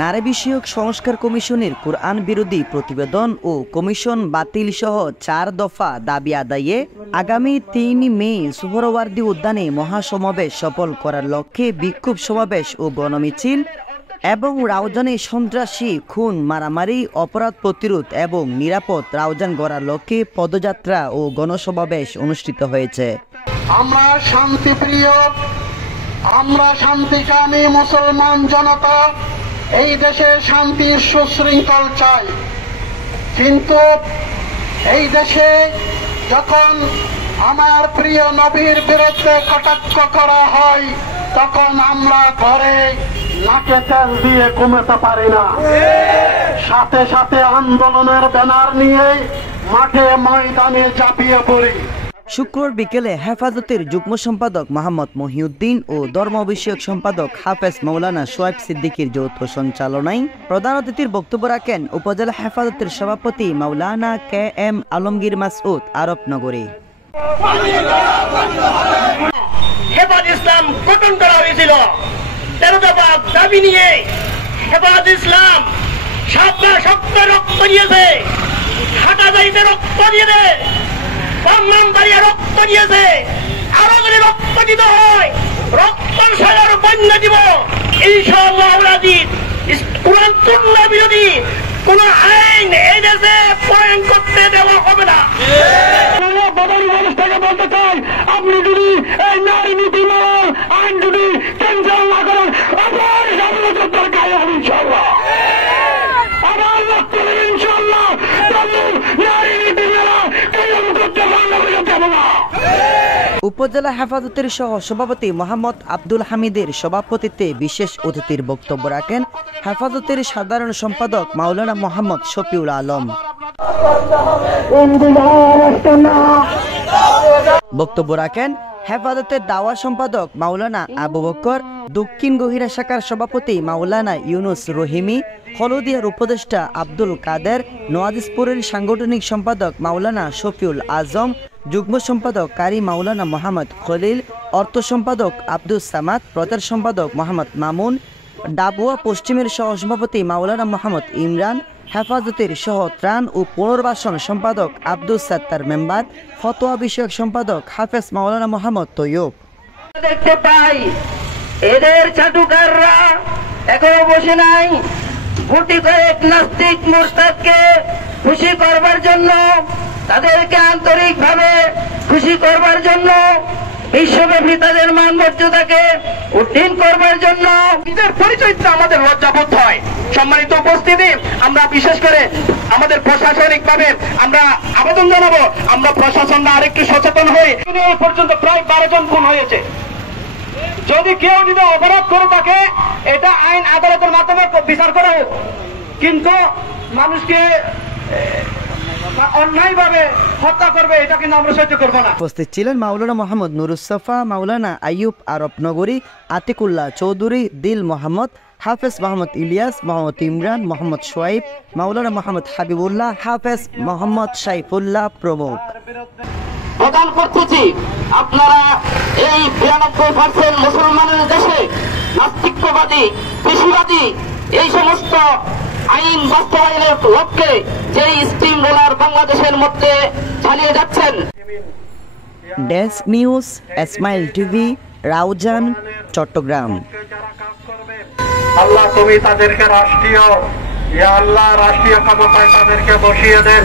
নারী বিষয়ক সংস্কার কমিশনের কোরআন বিরোধী প্রতিবেদন ও কমিশন বাতিল সহ 4 দফা দাবি আদায়ে আগামী 3 মে সোহরাওয়ার্দী উদ্যানে মহাসমাবেশ সফল করার লক্ষ্যে বিক্ষোভ সমাবেশ ও গণমিছিল এবং রাউজানে সন্ত্রাসী খুন মারামারি অপরাধ প্রতিরোধ এবং নিরাপদ রাউজান গড়ার লক্ষ্যে পদযাত্রা ও গণসমাবেশ অনুষ্ঠিত হয়েছে। আমরা শান্তিপ্রিয়, আমরা শান্তিকামী মুসলমান জনতা এই দেশে শান্তির সুশৃঙ্খল চাই, কিন্তু এই দেশে যখন আমার প্রিয় নবীর বিরুদ্ধে কটাক্ষ করা হয় তখন আমরা ঘরে নাকে তেল দিয়ে কমাতে পারি না, সাথে সাথে আন্দোলনের ব্যানার নিয়ে মাঠে ময়দানে ঝাঁপিয়ে পড়ি। শুক্রবার বিকেলে হেফাজতের যুগ্ম সম্পাদক মোহাম্মদ মহিউদ্দিন ও ধর্ম বিষয়ক সম্পাদক হাফেজ মাওলানা সোয়েব সিদ্দিকীর যৌথ সঞ্চালনায় প্রধান অতিথির বক্তব্য রাখেন উপজেলা হেফাজতের সভাপতি মাওলানা KM আলমগীর মাসউদ আরবনগরী। হেফাজ ইসলাম গঠন করা হয়েছিল 13 দফা দাবি নিয়ে। হেফাজ ইসলাম সাতটা শক্ত রক্ত দিয়েছে, হাটা যাইতে রক্ত দিয়েছে, ব্রাহ্মণবাড়িয়া রক্ত দিয়েছে, আরো যদি রক্ত দিতে হয় রক্ত সাগর বন্যা দিব ইনশাআল্লাহ। কোরআন সুন্নাহ বিরোধী কোন আইন এই দেশে প্রয়োগ করতে দেওয়া হবে না। বলতে চাই, আপনি যদি এই নারী নীতি আইন যদি ক্যান্সেল না করেন আবার স্বাধীনতার গায়ে হবে ইনশাআল্লাহ, আবার রক্ত দেবে ইনশাআল্লাহ। নারী নীতি মেলা কায়েম করতে পারবো না। উপজেলা হেফাজতের সহ সভাপতি মোহাম্মদ আব্দুল হামিদের সভাপতিত্বে বিশেষ অতিথির বক্তব্য রাখেন হেফাজতের সাধারণ সম্পাদক মাওলানা মোহাম্মদ শফিউল আলম। বক্তব্য রাখেন হেফাজতের দাওয়া সম্পাদক মাওলানা আবু বকর, দক্ষিণ গহিরা শাখার সভাপতি মাওলানা ইউনুস রহিমি, হলদিয়ার উপদেষ্টা আব্দুল কাদের, নোয়াদিসপুরের সাংগঠনিক সম্পাদক মাওলানা শফিউল আজম, যুগ্ম সম্পাদক কারি মাওলানা মোহাম্মদ খলিল, অর্থ সম্পাদক আব্দুল সামাদ, প্রচার সম্পাদক মোহাম্মদ মামুন, ডাবুয়া পশ্চিমের সহসভাপতি মাওলানা মোহাম্মদ ইমরান, হেফাজতের সহ ত্রাণ ও পুনর্বাসন সম্পাদক আব্দুল সাত্তার মেম্বার, ফতোয়া বিষয়ক সম্পাদক হাফেজ মাওলানা মোহাম্মদ তৈয়ব। দেখতে পাই এদের চাটুকাররা এখনো বসে নাই, গুটি কয়েক নাস্তিক মুরতাদকে খুশি করবার জন্য, তাদেরকে আন্তরিকভাবে খুশি করবার জন্য, বিশ্বব্যাপী তাদের মান মর্যাদাকে উত্তীর্ণ করবার জন্য নিজের পরিচয়টা আমাদের লজ্জাবোধ হয়। সম্মানিত উপস্থিতি, আমরা বিশেষ করে আমাদের প্রশাসনিক ভাবে আমরা আবেদন জানাবো, আমরা প্রশাসনরা আরেকটু সচেতন হই। এই পর্যন্ত প্রায় 12 জন খুন হয়েছে। যদি কেউ যদি অপরাধ করে থাকে এটা আইন আদালতের মাধ্যমে বিচার করা হোক, কিন্তু মানুষকে অন্যায়ভাবে হত্যা করবে এটা কিন্তু আমরা সহ্য করব না। উপস্থিত ছিলেন মাওলানা মোহাম্মদ নুরুসফা, মাওলানা আইয়ুব আরবনগরী, আতিকুল্লাহ চৌধুরী, দিল মোহাম্মদ, হাফেজ মোহাম্মদ ইলিয়াস, মোহাম্মদ ইমরান, মোহাম্মদ সোয়াইব, মাওলানা মোহাম্মদ হাবিবুল্লাহ, হাফেজ মোহাম্মদ সাইফুল্লাহ প্রমুখ। প্রদান করতেছি আপনারা এই 92% মুসলমানের দেশে নাস্তিকবাদী, কৃষিবাদী এই সমস্ত আইন বাস্তবায়নের লক্ষ্যে যেই স্টিম রোলার বাংলাদেশের মধ্যে চালিয়ে যাচ্ছেন। Desk news, Ismail TV, Raozan, Chattogram. আল্লাহ তুমি তাদেরকে রাষ্ট্রীয় ক্ষমতায় তাদেরকে বসিয়ে দেন।